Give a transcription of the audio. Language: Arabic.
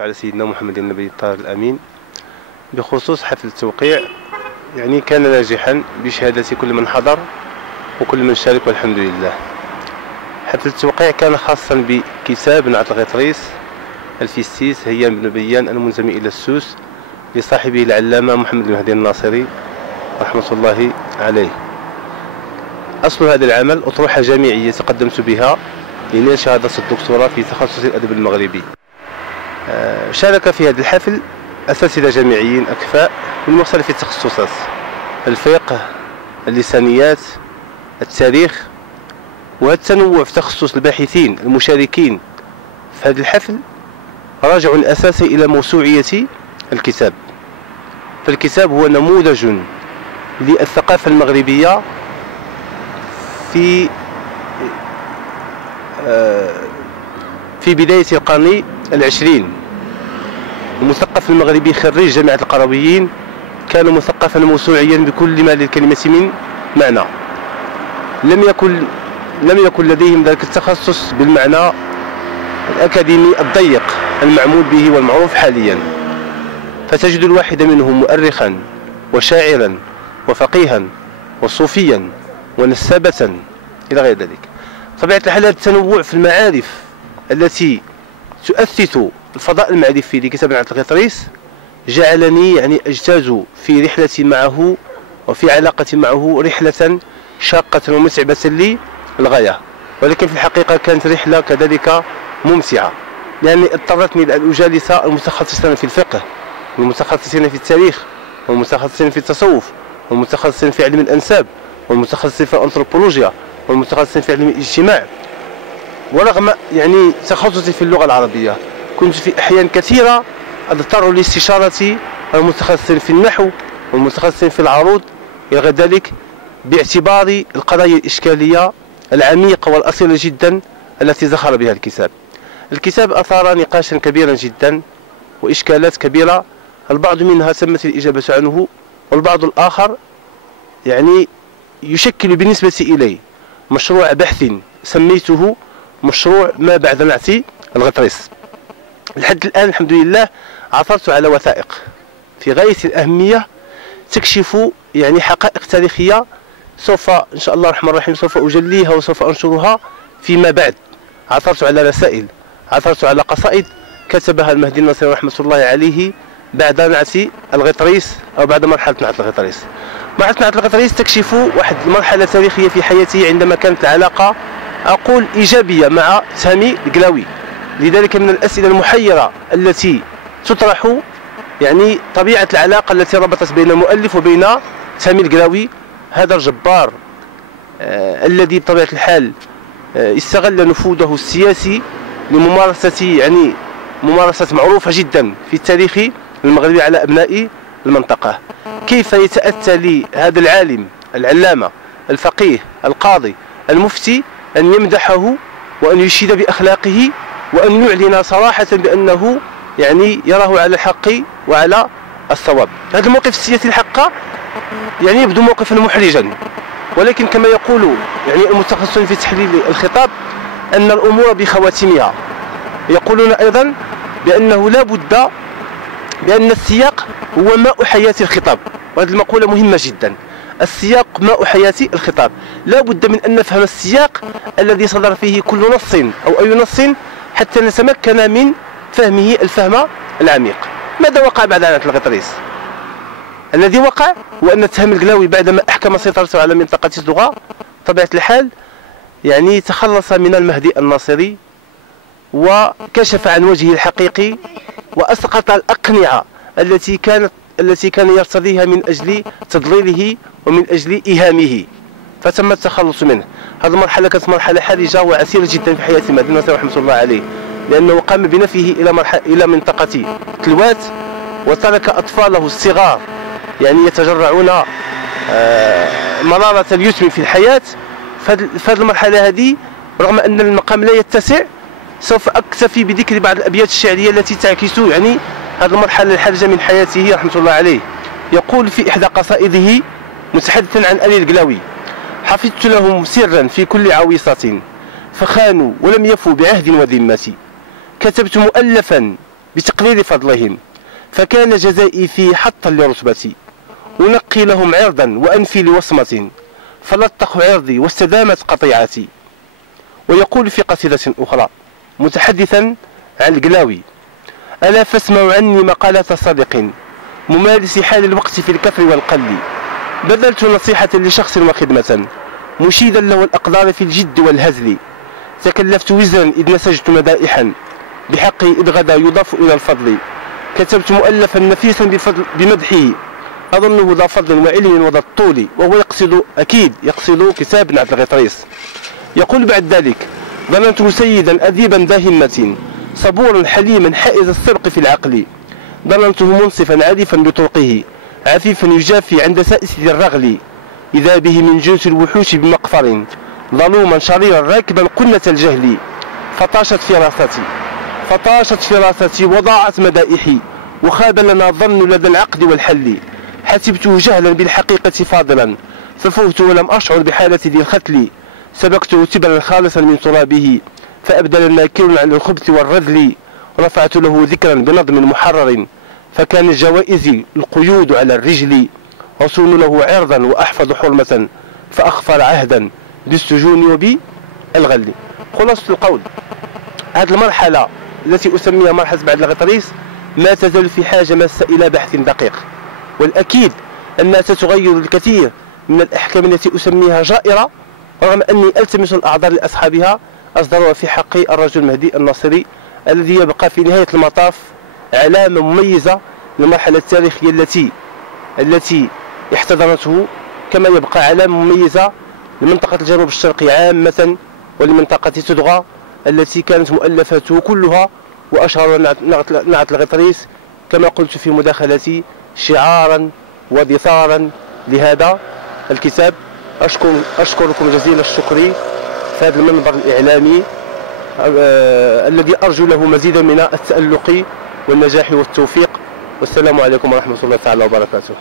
على سيدنا محمد النبي الطاهر الأمين بخصوص حفل التوقيع. يعني كان ناجحا بشهادة كل من حضر وكل من شارك والحمد لله. حفل التوقيع كان خاصا بكتاب نعت الغطريس الفيستيس هيام بن بيان المنتمي إلى السوس لصاحبه العلامة محمد المهدي الناصري رحمة الله عليه. أصل هذا العمل أطروحة جامعية تقدمت بها لنيل شهادة الدكتوراه في تخصص الأدب المغربي. شارك في هذا الحفل أساتذة جامعيين أكفاء من مختلف التخصصات: الفقه، اللسانيات، التاريخ. وهذا التنوع في تخصص الباحثين المشاركين في هذا الحفل راجع أساسي إلى موسوعية الكتاب. فالكتاب هو نموذج للثقافة المغربية في بداية القرن العشرين. المثقف المغربي خريج جامعة القرويين كان مثقفا موسوعيا بكل ما للكلمة من معنى. لم يكن لديهم ذلك التخصص بالمعنى الأكاديمي الضيق المعمول به والمعروف حاليا. فتجد الواحد منهم مؤرخا وشاعرا وفقيها وصوفيا ونسابة إلى غير ذلك. طبيعة الحال هذا التنوع في المعارف التي تؤسس الفضاء المعرفي لكتاب نعت الغطريس جعلني يعني أجتاز في رحلة معه وفي علاقة معه رحلة شاقة ومتعبة لي للغاية، ولكن في الحقيقة كانت رحلة كذلك ممتعة، لأني اضطرتني لأن أجالس المتخصصين في الفقه والمتخصصين في التاريخ والمتخصصين في التصوف والمتخصصين في علم الأنساب والمتخصصين في الأنثروبولوجيا والمتخصصين في علم الاجتماع. ورغم يعني تخصصي في اللغة العربية كنت في أحيان كثيرة أضطر لاستشارة المتخصصين في النحو والمتخصصين في العروض إلى غير ذلك، باعتبار القضايا الإشكالية العميقة والأصيلة جدا التي زخر بها الكتاب. الكتاب أثار نقاشا كبيرا جدا وإشكالات كبيرة، البعض منها تمت الإجابة عنه، والبعض الآخر يعني يشكل بالنسبة إلي مشروع بحث سميته مشروع ما بعد نعت الغطريس. لحد الآن الحمد لله عثرت على وثائق في غاية الأهمية تكشف يعني حقائق تاريخية سوف إن شاء الله الرحمن الرحيم سوف أجليها وسوف أنشرها فيما بعد. عثرت على رسائل، عثرت على قصائد كتبها المهدي الناصري رحمة الله عليه بعد نعت الغطريس أو بعد مرحلة نعت الغطريس. مرحلة نعت الغطريس تكشف واحد المرحلة تاريخية في حياته عندما كانت العلاقة أقول إيجابية مع سامي القلاوي. لذلك من الأسئلة المحيرة التي تطرح يعني طبيعة العلاقة التي ربطت بين المؤلف وبين سامي القلاوي، هذا الجبار الذي بطبيعة الحال استغل نفوذه السياسي لممارسة يعني ممارسة معروفة جدا في التاريخ المغربي على أبناء المنطقة. كيف يتأتى لهذا العالم العلامة الفقيه القاضي المفتي أن يمدحه وأن يشيد بأخلاقه وأن يعلن صراحة بأنه يعني يراه على الحق وعلى الصواب. هذا الموقف السياسي الحق يعني يبدو موقفا محرجا، ولكن كما يقول يعني المتخصصون في تحليل الخطاب أن الأمور بخواتمها. يقولون أيضا بأنه لا بد بأن السياق هو ماء حياة الخطاب، وهذه المقولة مهمة جدا. السياق ماء حياة الخطاب، لا بد من أن نفهم السياق الذي صدر فيه كل نص أو أي نص حتى نتمكن من فهمه الفهم العميق. ماذا وقع بعد نعت الغطريس؟ الذي وقع هو أن سامي القلاوي بعدما أحكم سيطرته على منطقة الزغا طبيعة الحال يعني تخلص من المهدي الناصري وكشف عن وجهه الحقيقي وأسقط الأقنعة التي كان يرتضيها من أجل تضليله ومن أجل إيهامه، فتم التخلص منه. هذه المرحلة كانت مرحلة حرجة وعسيرة جدا في حياة المهدي الناصري رحمة الله عليه، لأنه قام بنفيه إلى منطقة تلوات وترك أطفاله الصغار يعني يتجرعون مرارة اليتم في الحياة. في هذه المرحلة هذه رغم أن المقام لا يتسع سوف أكتفي بذكر بعض الأبيات الشعرية التي تعكس يعني هذه المرحلة الحرجة من حياته رحمة الله عليه. يقول في إحدى قصائده متحدثا عن آل القلاوي: حفظت لهم سرا في كل عويصة فخانوا ولم يفوا بعهد وذمة، كتبت مؤلفا بتقليل فضلهم، فكان جزائي فيه حطا لرتبتي، أنقي لهم عرضا وأنفي لوصمة، فلطخوا عرضي واستدامت قطيعتي. ويقول في قصيدة أخرى متحدثا عن القلاوي: ألا فاسمعوا عني مقالة صادق ممارس حال الوقت في الكثر والقل، بذلت نصيحة لشخص وخدمة مشيدا له الأقدار في الجد والهزل، تكلفت وزرا إذ نسجت مدائحا بحقه إذ غدا يضاف إلى الفضل، كتبت مؤلفا نفيسا بمدحه أظنه ذا فضل وعلم وذا الطول، وهو يقصد كتاب نعت الغطريس. يقول بعد ذلك: ظننته سيدا أديبا ذا همة صبورا حليما حائز السبق في العقل، ظننته منصفا عريفا بطرقه عفيفا يجافي عند سائس ذي الرغل، إذا به من جنس الوحوش بمقفر ظلوما شريرا راكبا قنة الجهل، فطاشت فراستي وضاعت مدائحي، وخاب لنا الظن لدى العقد والحل، حسبته جهلا بالحقيقة فاضلا ففوت ولم أشعر بحالة ذي الختل، سبقته تبرا خالصا من ترابه فأبدلنا كيل عن الخبث والرذل، رفعت له ذكرا بنظم محرر فكان الجوائز القيود على الرجل، وصون له عرضا وأحفظ حرمة فأخفر عهدا بالسجون وبالغل. خلاصة القول: هذه المرحلة التي أسميها مرحلة بعد الغطريس ما تزال في حاجة ماسة إلى بحث دقيق، والأكيد أنها ستغير الكثير من الأحكام التي أسميها جائرة، رغم أني ألتمس الأعذار لأصحابها أصدرها في حق الرجل مهدي الناصري، الذي يبقى في نهاية المطاف علامة مميزة للمرحلة التاريخية التي احتضنته، كما يبقى علامة مميزة لمنطقة الجنوب الشرقي عامة ولمنطقة تدغى التي كانت مؤلفاته كلها وأشهر نعت الغطريس كما قلت في مداخلتي شعارا ودثارا لهذا الكتاب. أشكركم جزيل الشكر في هذا المنبر الإعلامي الذي أرجو له مزيدا من التألق والنجاح والتوفيق، والسلام عليكم ورحمة الله تعالى وبركاته.